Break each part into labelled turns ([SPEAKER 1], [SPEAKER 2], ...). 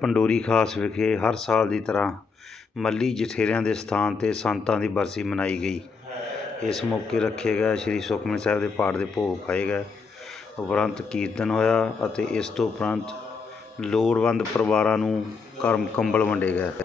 [SPEAKER 1] ਪੰਡੋਰੀ ਖਾਸ ਵਿਖੇ ਹਰ ਸਾਲ ਦੀ ਤਰ੍ਹਾਂ ਮੱਲੀ ਜਠੇਰਿਆਂ ਦੇ ਸਥਾਨ ਤੇ ਸੰਤਾਂ ਦੀ ਬਰਸੀ ਮਨਾਈ ਗਈ। ਇਸ ਮੌਕੇ ਰੱਖੇ ਗਏ ਸ੍ਰੀ ਸੁਖਮਨ ਸਾਹਿਬ ਦੇ ਪਾਠ ਦੇ ਭੋਗ ਪਾਏ ਗਏ। ਉਪਰੰਤ ਕੀਰਤਨ ਹੋਇਆ ਅਤੇ ਇਸ ਤੋਂ ਉਪਰੰਤ ਲੋੜਵੰਦ ਪਰਿਵਾਰਾਂ ਨੂੰ ਕਰਮ ਕੰਬਲ ਵੰਡੇ ਗਏ।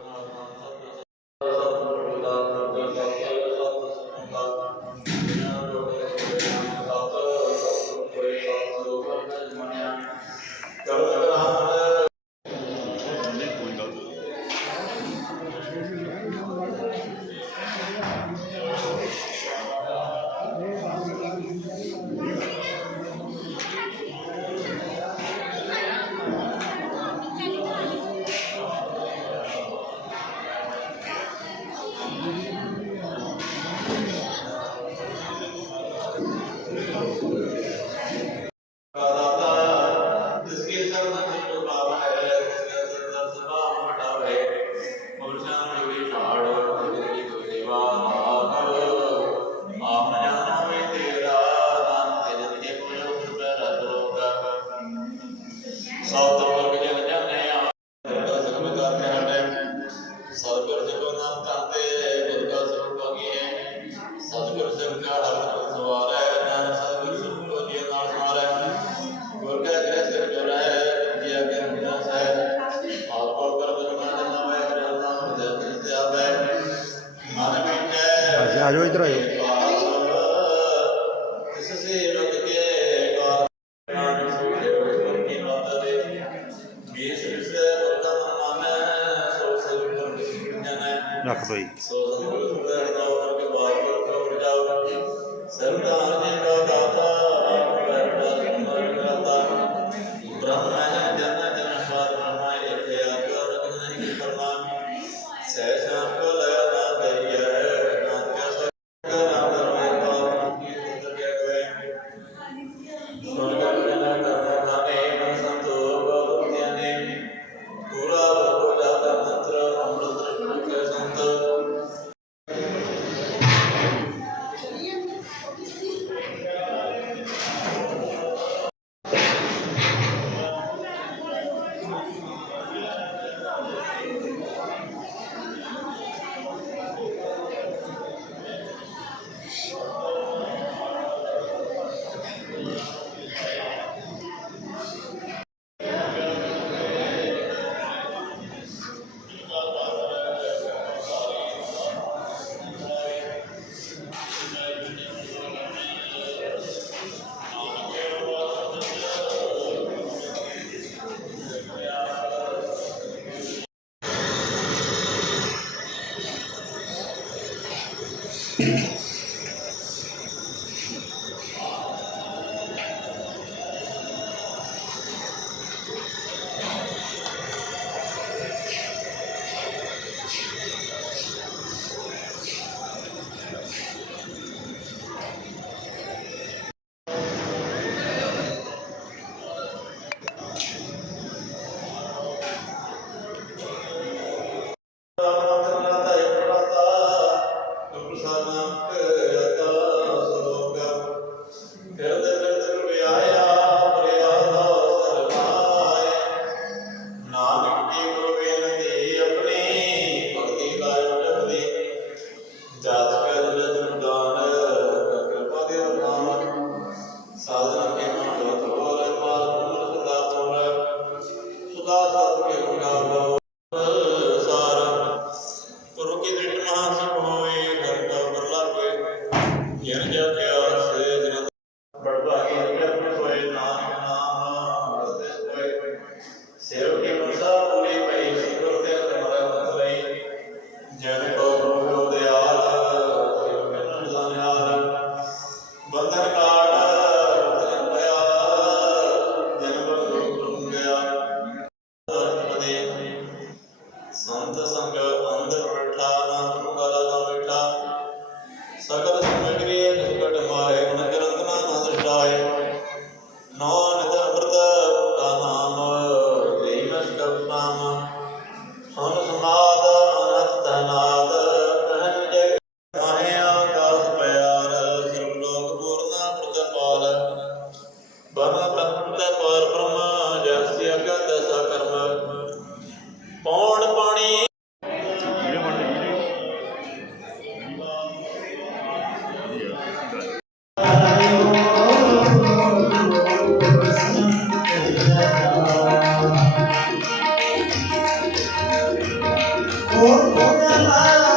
[SPEAKER 2] Por, por, por,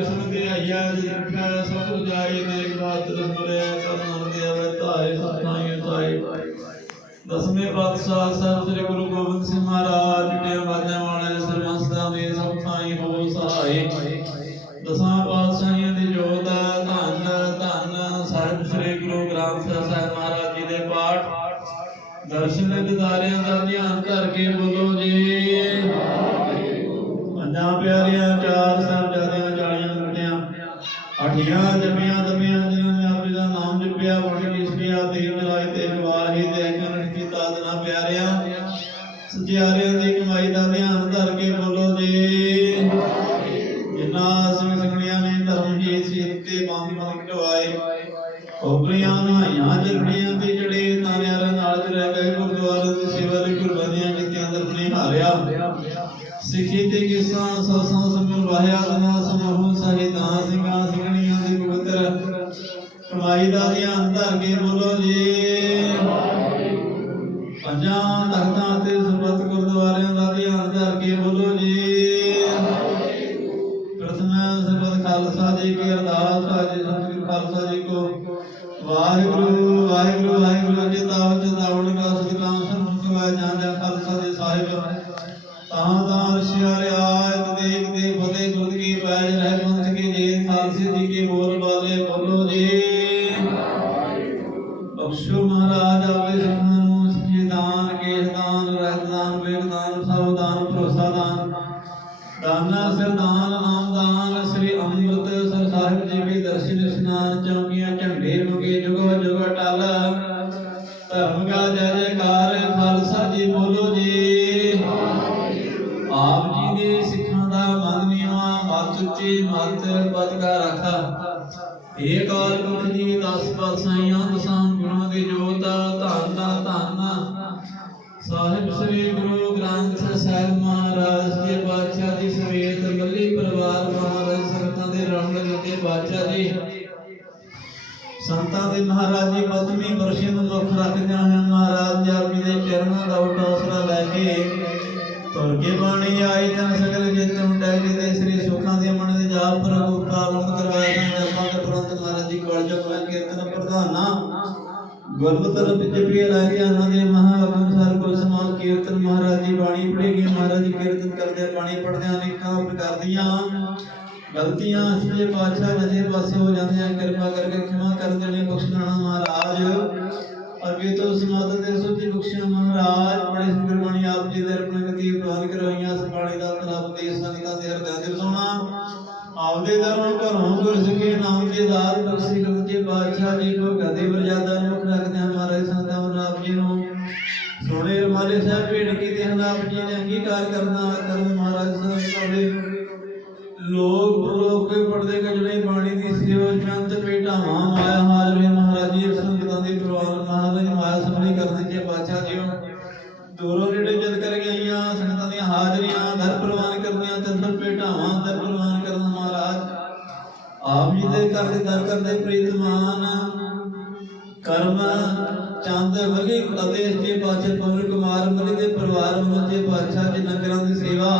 [SPEAKER 2] ਸ੍ਰੀ ਦੇ
[SPEAKER 1] ਆਇਆ ਜੀ। ਰੱਖਿਆ ਸਭ ਜਾਈ ਦੇਖ ਬਾਤ ਰਸਮਰੇ ਕਰਨਾਨ ਦੇ ਆਵੇ ਧਾਰੇ ਸਤਾਈ ਸਾਈ ਦਸਵੇਂ ਪਾਤਸ਼ਾਹ ਸਾਹਿਬ ਸ੍ਰੀ ਗੁਰੂ ਗੋਬਿੰਦ ਸਿੰਘ ਮਹਾਰਾਜ ਦੇ ਵਾਜਾ ਵਾਲੇ ਸਰਬੰਸਦਾਂ ਦੇ ਸਭ ਥਾਈ ਹੋ ਸਹਾਈ ਦਸਾਂ ਪਾਤਸ਼ਾਹੀਆਂ ਦੀ ਜੋਤ ਧੰਨ ਧੰਨ ਸਾਹਿਬ ਸ੍ਰੀ ਗੁਰੂ ਗ੍ਰੰਥ ਸਾਹਿਬ ਮਹਾਰਾਜ ਜੀ ਦੇ ਪਾਠ। ਦਰਸ਼ਨ ਦਿਦਾਰਿਆਂ ਦਾ ਧਿਆਨ ਕਰਕੇ ਬੋਲੋ ਜੀ। ਅਠੀਆਂ ਜੰਮੀਆਂ ਦਮੀਆਂ ਜਿਨ੍ਹਾਂ ਆਪੇ ਦਾ ਨਾਮ ਜਪਿਆ ਬਣ ਕੇ ਸਿਆ ਤੀਰ ਚਲਾਏ ਤੇ ਜਵਾਹੀ ਦੇ ਕਰਨ ਕੀਤਾ ਦਨਾ ਪਿਆਰਿਆਂ। ਸਤਿਆਰਿਆਂ ਦੀ ਕਮਾਈ ਦਾ ਧਿਆਨ ਧਰ ਕੇ ਬੋਲੋ ਜੀ। ਜਿਨ੍ਹਾਂ ਸਿੰਘ ਸੰਗਣੀਆਂ ਨੇ ਧਰਮ ਜੀ ਸਿਰ ਤੇ ਬੰਦ ਬੰਦ ਕਟਵਾਏ ਉਪਰੀਆਂ ਨਹਾਈਆਂ ਜਰੜੀਆਂ ਤੇ ਜੜੇ ਤਾਰਿਆਂ ਨਾਲ ਚ ਰਹਿ ਗਏ, ਗੁਰਦੁਆਰੇ ਦੀ ਸੇਵਾ ਲਈ ਕੁਰਬਾਨੀਆਂ ਕੀਤੀਆਂ ਦਰਨੇ ਹਾਰਿਆ। ਸਿੱਖੀ ਤੇ ਕਿਸਾਂ ਸਸਾਂ ਸਮਿਲ ਵਾਹਿਆ ਵਾਹਿਗੁਰੂ ਵਾਹਿਗੁਰੂ ਵਾਹਿਗੁਰੂ ਜੀ ਤਾਵ ਚਤਾਵਣ ਕਾ ਸਤਿਕਾਰ ਸਰਬਤ ਕਵਾ ਜਾਂਦਿਆ ਖਾਲਸਾ ਦੇ ਸਾਹਿਬ ਤਾਂ ਮਤ ਮਤ ਪਦ ਕਾ ਰੱਖਾ। ਏਕ ਔਰ ਮੁਖ ਜੀ, ਦਸ ਪਾਤਸ਼ਾਹੀਆਂ, ਦਸਾਂ ਗੁਰਾਂ ਦੀ ਜੋਤ, ਧੰਨ ਧੰਨ ਧੰਨ। ਸਾਹਿਬ ਸ੍ਰੀ ਗੁਰੂ ਗ੍ਰੰਥ ਸਾਹਿਬ ਮਹਾਰਾਜ ਦੇ ਬਾਦਸ਼ਾਹ ਦੀ ਸਮੇਤ ਮੱਲੀ ਪਰਿਵਾਰ ਮਹਾਰਾਜ, ਸੰਗਤਾਂ ਦੇ ਰੰਗ ਜੋਗੇ ਬਾਦਸ਼ਾਹ ਜੀ। ਸੰਤਾਂ ਦੇ ਮਹਾਰਾਜ ਜੀ ਪਤਮੀ ਬਰਸ਼ੇ ਨੂੰ ਮੁੱਖ ਰੱਖਦਿਆਂ ਹੋਇਆ ਮਹਾਰਾਜ ਜੀ, ਆਪ ਜੀ ਦੇ ਚਰਨਾਂ ਦਾ ਉਟ ਲੈ ਕੇ ਤੁਰ ਕੇ ਬਾਣੀ ਆਈ ਜਨ ਸਗਲ ਜਿਤ ਮੁੰਡਾਈ ਦੇ ਸ੍ਰੀ ਸੁਖਾਂ ਦੇ ਮਨ ਦੇ ਜਾਪ ਪ੍ਰਭੂ ਪ੍ਰਾਰੰਭ ਕਰਵਾਇਆ ਤਾਂ ਜਪਾਂ ਦੇ ਪ੍ਰੰਤ ਮਹਾਰਾਜ ਜੀ ਕੋਲ ਜੋ ਮੈਂ ਕੀਰਤਨ ਪ੍ਰਧਾਨਾ, ਗੁਰਮਤਿ ਵਿੱਚ ਪ੍ਰਿയ ਲਾਗਿਆ ਉਹਨਾਂ ਦੇ ਮਹਾ ਅਨੁਸਾਰ ਕੋ ਸਮਾਨ ਕੀਰਤਨ ਮਹਾਰਾਜ ਜੀ ਬਾਣੀ ਪੜ੍ਹੇਗੀ, ਮਹਾਰਾਜ ਕੀਰਤਨ ਕਰਦੇ ਬਾਣੀ ਪੜ੍ਹਦੇ ਅਨੇਕਾਂ ਪ੍ਰਕਾਰ ਦੀਆਂ ਗਲਤੀਆਂ ਸ੍ਰੀ ਪਾਤਸ਼ਾਹ ਜਦੇ ਪਾਸੇ ਹੋ ਜਾਂਦੀਆਂ, ਕਿਰਪਾ ਕਰਕੇ ਖਿਮਾ ਕਰ ਦੇਣੀ ਬਖਸ਼ਣਾ ਮਹਾਰਾਜ। ਅੱਗੇ ਤੋਂ ਸਮਾਦ ਦੇ ਸੁਧੀ ਬਖਸ਼ਣਾ ਮਹਾਰਾਜ ਬੜੇ ਸੁੰਦਰ ਬਾਣੀ ਆਪ ਜੀ ਦੇ ਅਰਪਣ ਕਤੀ ਪ੍ਰਵਾਨ ਕਰਵਾਈਆਂ ਇਸ ਦਾ ਪ੍ਰਭ ਦੇ ਸੰਗਤਾਂ ਦੇ ਹਿਰਦਿਆਂ ਦੇ ਵਸਾਉਣਾ ਆਪਦੇ ਦਰੋਂ ਘਰੋਂ ਗੁਰ ਸਿੱਖੇ, ਨਾਮ ਦੇ ਦਾਤ ਬਖਸ਼ੀ ਗੁਰੂ ਜੀ ਬਾਦਸ਼ਾਹ ਜੀ ਕੋ ਗਦੀ ਮਰਜ਼ਾਦਾ ਨੂੰ ਮੁਖ ਰੱਖਦੇ ਹਨ ਮਹਾਰਾਜ ਸੰਤਾਂ ਨੂੰ, ਆਪ ਜੀ ਨੂੰ। ਸੋਹਣੇ ਰਮਾਲੇ ਸਾਹਿਬ ਭੇਟ ਕੀਤੇ ਹਨ, ਆਪ ਜੀ ਨੇ ਅੰਗੀਕਾਰ ਕਰਨਾ ਕਰਨ ਮਹਾਰਾਜ ਸਾਹਿਬ ਦੇ। ਲੋਕ ਪ੍ਰਲੋਕ ਕੇ ਪੜਦੇ ਕਜਲੇ ਬਾਣੀ ਦੀ ਸੇਵਾ, ਚੰਦ ਪੇਟਾਵਾਂ ਮਾਇਆ ਹਾਜ਼ਰ ਹੋਏ ਮਹਾਰਾਜ ਮਾਇਆ ਸਭਨੀ ਕਰਨ ਬਾਦਸ਼ਾਹ ਜੀ ਦੂਰੋਂ ਨੇੜੇ ਜਦ ਕਰ ਗਈਆਂ ਸੰਗਤਾਂ ਦੀਆਂ ਹਾਜ਼ਰੀਆਂ, ਦਰ ਪ੍ਰਵਾਨ ਕਰਨੀਆਂ ਤੰਦਰ ਪੇਟਾਵਾਂ ਦਰ ਪ੍ਰਵਾਨ ਕਰਨ ਮਹਾਰਾਜ। ਆਪ ਜੀ ਦੇ ਘਰ ਦੇ ਦਰ ਕਰਦੇ ਪ੍ਰੀਤਮਾਨ ਕਰਮ, ਚੰਦ ਵਲੀ ਆਦੇਸ਼ ਦੇ ਪਾਛੇ ਪਵਨ ਕੁਮਾਰ ਮਲੀ ਦੇ ਪਰਿਵਾਰ ਵੱਲੋਂ ਜੇ ਬਾਦਸ਼ਾਹ ਜੀ ਨਗਰਾਂ ਦੀ ਸੇਵਾ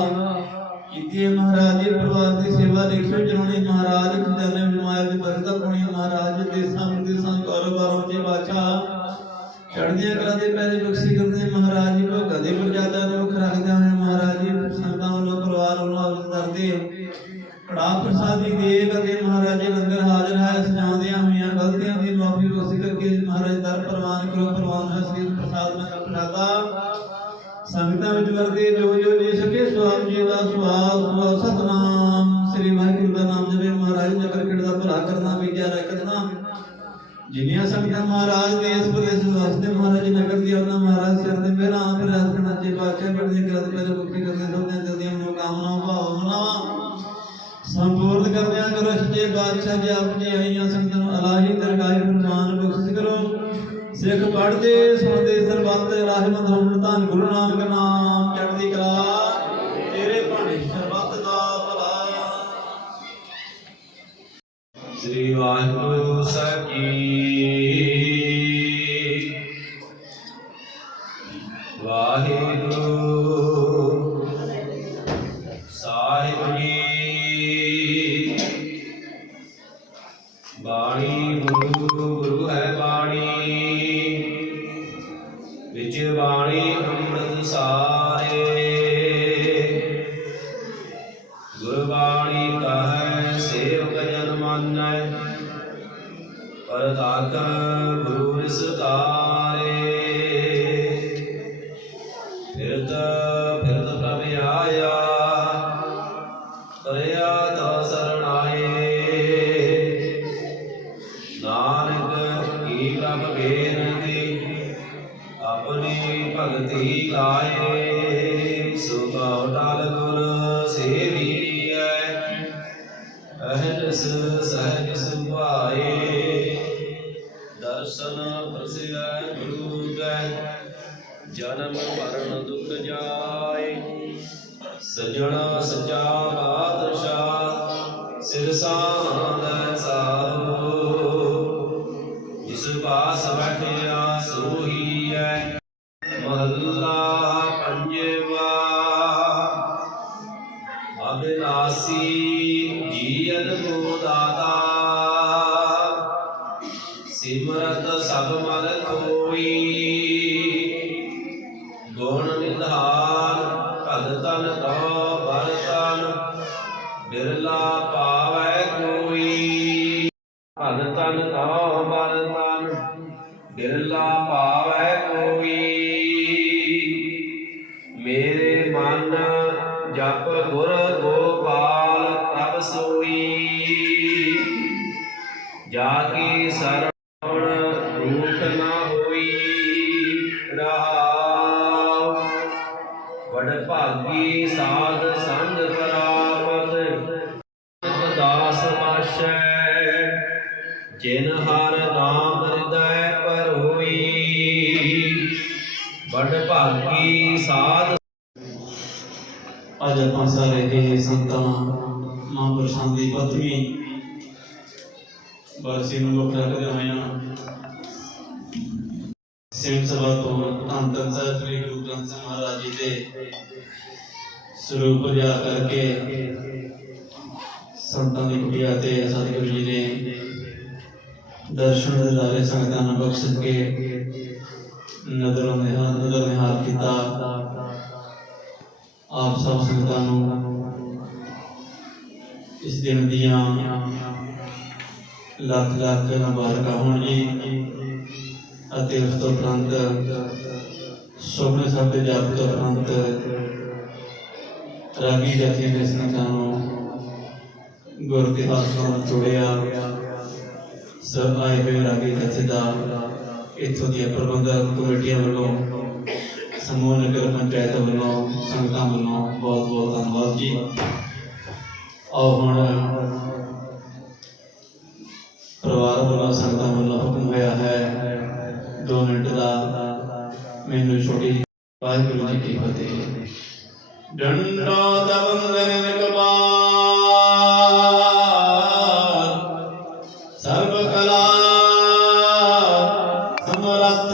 [SPEAKER 1] ਕੀਤੀ ਹੈ, ਮਹਾਰਾਜ ਜੀ, ਪਰਿਵਾਰ ਦੀ ਸੇਵਾ ਦੇਖਿਓ ਜਨੋਣੀ ਮਹਾਰਾਜ ਖਜ਼ਾਨੇ ਵਿਮਾਇਆ ਦੇ ਬਰਕਤਾਂ ਚੜ੍ਹਦੀਆਂ ਦੇ ਪੈਰੇ ਬਖਸ਼ੀ ਕਰਦੇ ਮਹਾਰਾਜ ਜੀ ਭੋਗਾਂ ਦੇ ਮਰਜ਼ਾਦਾ ਨੂੰ ਮੁੱਖ ਰੱਖਦੇ ਹੋਏ ਮਹਾਰਾਜ ਜੀ ਸੰਤਾਂ ਵੱਲੋਂ, ਪਰਿਵਾਰ ਵੱਲੋਂ ਆਵਾਜ਼ ਕਰਦੇ ਕੜਾ ਪ੍ਰਸਾਦੀ ਦੇ ਅਤੇ ਮਹਾਰਾਜ ਜੀ ਲੰਗਰ ਹਾਜ਼ਰ ਹੈ। ਸਜਾਉਂਦਿਆਂ ਹੋਈਆਂ ਗਲਤੀਆਂ ਦੀ ਮਾਫੀ ਬਖਸ਼ ਕਰਕੇ ਮਹਾਰਾਜ ਦਰ ਪ੍ਰਵਾਨ ਕਰੋ। ਪ੍ਰਵਾਨ ਹੈ ਸ੍ਰੀ ਪ੍ਰਸਾਦ ਮੈਂ ਪ੍ਰਸਾਦਾ ਸੰਗਤਾਂ ਵਿੱਚ ਵਰਦੇ ਜੋ ਜੋ ਦੇ ਸਕੇ ਸਵਾਮ ਜੀ ਦਾ ਸਵਾਸ ਸਵਾ ਸਤਨਾਮ ਸ੍ਰੀ ਵਾਹਿਗੁਰੂ ਦਾ ਨਾਮ ਜਪੇ। ਮਹਾਰਾਜ ਨਗਰ ਖੇਡ ਦਾ ਭਲਾ ਕਰਨਾ ਵਿਚਾਰ ਰੱਖਣਾ ਜਿਨੀਆਂ ਸੰਗਤਾਂ ਮਹਾਰਾਜ ਦੇ ਇਸ ਪ੍ਰਦੇਸ਼ ਵਾਸਤੇ ਮਹਾਰਾਜ ਨਗਰ ਦੀ ਉਹਨਾਂ ਮਹਾਰਾਜ ਸਿਰ ਦੇ ਮੇਰਾ ਆਪ ਰਾਜ ਜੇ ਬਾਚਾ ਬੜਦੇ ਕਰਦ ਪਹਿਲੇ ਬੁੱਕੀ ਕਰਦੇ ਸਭਨਾਂ ਜਲਦੀਆਂ ਮਨੋ ਕਾਮਨਾ ਭਾਵ ਮਨਾਵਾ। ਸੰਪੂਰਨ ਕਰਦਿਆਂ ਕਰੋ, ਸੱਚੇ ਬਾਦਸ਼ਾਹ ਜੀ, ਆਪ ਆਈਆਂ ਸੰਗਤਾਂ ਨੂੰ ਅਲਾਹੀ ਦਰਗਾਹ ਫਰਮਾਨ ਬਖਸ਼ ਕਰੋ। ਸਿੱਖ ਪੜਦੇ ਸੁਣਦੇ, ਸਰਬੱਤ ਰਹਿਮਤ ਹੋਣ, ਧੰਨ ਗੁਰੂ ਨਾਨਕ ਨਾਮ ਚੜ੍ਹਦੀ ਕਲਾ। ਤੇਰੇ ਭਾਣੇ ਸਰਬੱਤ ਦਾ ਭਲਾ।
[SPEAKER 3] ਸ੍ਰੀ ਵਾਹਿਗੁਰੂ ਸਾਹਿਬ ਜੀ। ਮਾਨੈ। ਪਰਤਾਕ ਗੁਰੂ ਨਿਸਤਾਰੇ ਫਿਰਤ ਸਜਣਾ ਸੱਚਾ ਬਾਦਸ਼ਾਹ ਸਿਰਸਾਂ ਲੈ ਬਰਤਨ ਬਿਰਲਾ
[SPEAKER 1] ਮਹਾਂਪੁਰਸ਼ਾਂ ਦੀ ਪਤਨੀ ਬਰਸੀ ਨੂੰ ਮੁੱਖ ਰੱਖਦੇ ਹੋਏ ਸਿੰਘ ਸਭਾ ਤੋਂ ਧੰਨ ਧੰਨ ਸਾਹਿਬ ਸ੍ਰੀ ਗੁਰੂ ਗ੍ਰੰਥ ਸਾਹਿਬ ਮਹਾਰਾਜ ਜੀ ਦੇ ਸਰੂਪ ਜਾ ਕਰਕੇ ਸੰਤਾਂ ਦੀ ਕੁਟਿਆ ਤੇ ਸਤਿਗੁਰੂ ਜੀ ਨੇ ਦਰਸ਼ਨ ਦਿਦਾਰੇ ਸੰਗਤਾਂ ਨੂੰ ਬਖਸ਼ ਕੇ ਨਜ਼ਰੋਂ ਨਿਹਾਲ ਨਜ਼ਰ ਨਿਹਾਲ ਕੀਤਾ। ਆਪ ਸਭ ਸੰਗਤਾਂ ਨੂੰ ਇਸ ਦਿਨ ਦੀਆਂ ਲੱਖ ਲੱਖ ਮੁਬਾਰਕਾਂ ਹੋਣ ਜੀ ਅਤੇ ਉਸ ਤੋਂ ਉਪਰੰਤ ਸੋਹਣੇ ਸਾਹਿਬ ਦੇ ਜਾਪ ਤੋਂ ਉਪਰੰਤ ਰਾਗੀ ਜਥੇ ਦੇ ਸੰਗਤਾਂ ਨੂੰ ਗੁਰ ਦੇ ਹੱਥ ਨਾਲ ਜੋੜਿਆ। ਸਭ ਆਏ ਹੋਏ ਰਾਗੀ ਜਥੇ ਦਾ ਇੱਥੋਂ ਦੀਆਂ ਪ੍ਰਬੰਧਕ ਕਮੇਟੀਆਂ ਵੱਲੋਂ, ਸਮੂਹ ਨਗਰ ਪੰਚਾਇਤ ਵੱਲੋਂ, ਸੰਗਤਾਂ ਵੱਲੋਂ ਬਹੁਤ ਬਹੁਤ ਧੰਨਵਾਦ ਜੀ। ਆਓ ਹੁਣ ਪਰਿਵਾਰ ਵੱਲੋਂ, ਸੰਗਤਾਂ ਵੱਲੋਂ ਹੁਕਮ ਹੋਇਆ ਹੈ 2 ਮਿੰਟ ਦਾ। ਮੈਨੂੰ ਛੋਟੀ ਵਾਹਿਗੁਰੂ ਜੀ ਕੀ ਫਤਿਹ। ਡੰਡਾ ਦਵੰਦਨ ਕਬਾਰ ਸਰਬ ਕਲਾ ਸਮਰੱਥ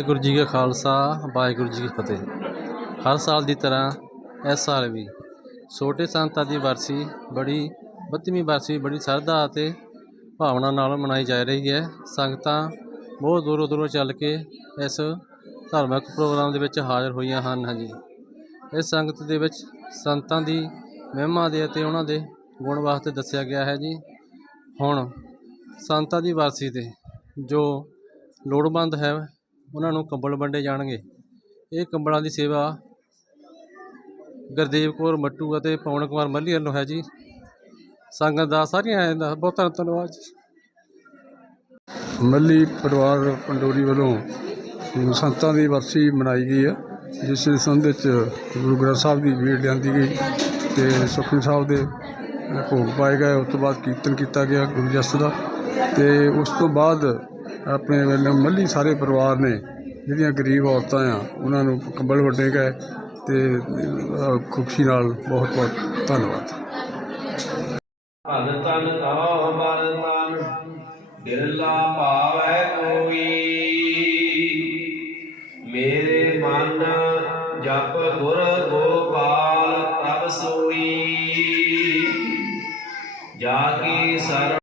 [SPEAKER 4] ਵਾਹਿਗੁਰੂ ਜੀ ਕਾ ਖਾਲਸਾ, ਵਾਹਿਗੁਰੂ ਜੀ ਕੀ ਫਤਿਹ। ਹਰ ਸਾਲ ਦੀ ਤਰ੍ਹਾਂ ਇਸ ਸਾਲ ਵੀ ਛੋਟੇ ਸੰਤਾਂ ਦੀ ਵਰਸੀ ਬੜੀ ਬੱਤਵੀਂ ਵਰਸੀ ਬੜੀ ਸ਼ਰਧਾ ਅਤੇ ਭਾਵਨਾ ਨਾਲ ਮਨਾਈ ਜਾ ਰਹੀ ਹੈ। ਸੰਗਤਾਂ ਬਹੁਤ ਦੂਰੋਂ ਦੂਰੋਂ ਚੱਲ ਕੇ ਇਸ ਧਾਰਮਿਕ ਪ੍ਰੋਗਰਾਮ ਦੇ ਵਿੱਚ ਹਾਜ਼ਰ ਹੋਈਆਂ ਹਨ, ਹਾਂਜੀ। ਇਸ ਸੰਗਤ ਦੇ ਵਿੱਚ ਸੰਤਾਂ ਦੀ ਮਹਿਮਾ ਦੇ ਅਤੇ ਉਹਨਾਂ ਦੇ ਗੁਣ ਵਾਸਤੇ ਦੱਸਿਆ ਗਿਆ ਹੈ ਜੀ। ਹੁਣ ਸੰਤਾਂ ਦੀ ਵਰਸੀ ਤੇ ਜੋ ਲੋੜਵੰਦ ਹੈ ਉਹਨਾਂ ਨੂੰ ਕੰਬਲ ਵੰਡੇ ਜਾਣਗੇ। ਇਹ ਕੰਬਲਾਂ ਦੀ ਸੇਵਾ ਗੁਰਦੇਵ ਕੌਰ, ਮੱਟੂ ਅਤੇ ਪਵਨ ਕੁਮਾਰ ਮੱਲੀ ਵੱਲੋਂ ਹੈ ਜੀ। ਸੰਗਤ ਦਾ ਸਾਰੀਆਂ ਦਾ ਬਹੁਤ ਧੰਨ- ਧੰਨਵਾਦ ਜੀ।
[SPEAKER 5] ਮੱਲੀ ਪਰਿਵਾਰ ਪੰਡੋਰੀ ਵੱਲੋਂ ਸੰਤਾਂ ਦੀ ਵਰਸੀ ਮਨਾਈ ਗਈ ਹੈ ਜਿਸ ਦੇ ਸੰਬੰਧ ਵਿੱਚ ਗੁਰੂ ਗ੍ਰੰਥ ਸਾਹਿਬ ਦੀ ਭੀੜ ਲਿਆਂਦੀ ਗਈ ਤੇ ਸੁਖਮਨੀ ਸਾਹਿਬ ਦੇ ਭੋਗ ਪਾਏ ਗਏ। ਉਸ ਤੋਂ ਬਾਅਦ ਕੀਰਤਨ ਕੀਤਾ ਗਿਆ ਗੁਰੂ ਜਸ ਦਾ ਤੇ ਉਸ ਤੋਂ ਬਾਅਦ ਆਪਣੇ ਵੱਲੋਂ ਮੱਲੀ ਸਾਰੇ ਪਰਿਵਾਰ ਨੇ, ਜਿਹੜੀਆਂ ਗਰੀਬ ਔਰਤਾਂ ਆ, ਉਹਨਾਂ ਨੂੰ ਕੰਬਲ ਵੰਡੇ ਗਏ ਤੇ ਖੁਸ਼ੀ ਨਾਲ ਬਹੁਤ ਬਹੁਤ ਧੰਨਵਾਦ।
[SPEAKER 3] ਭਲ ਤਨ ਕਉ ਬਲ ਤਨ, ਬਿਰਲਾ ਪਾਵੈ ਕੋਈ। ਮੇਰੇ ਮਨ ਜਪ ਗੁਰ ਗੋਪਾਲ ਪ੍ਰਭ ਸੋਈ। ਜਾ ਕੀ ਸਰ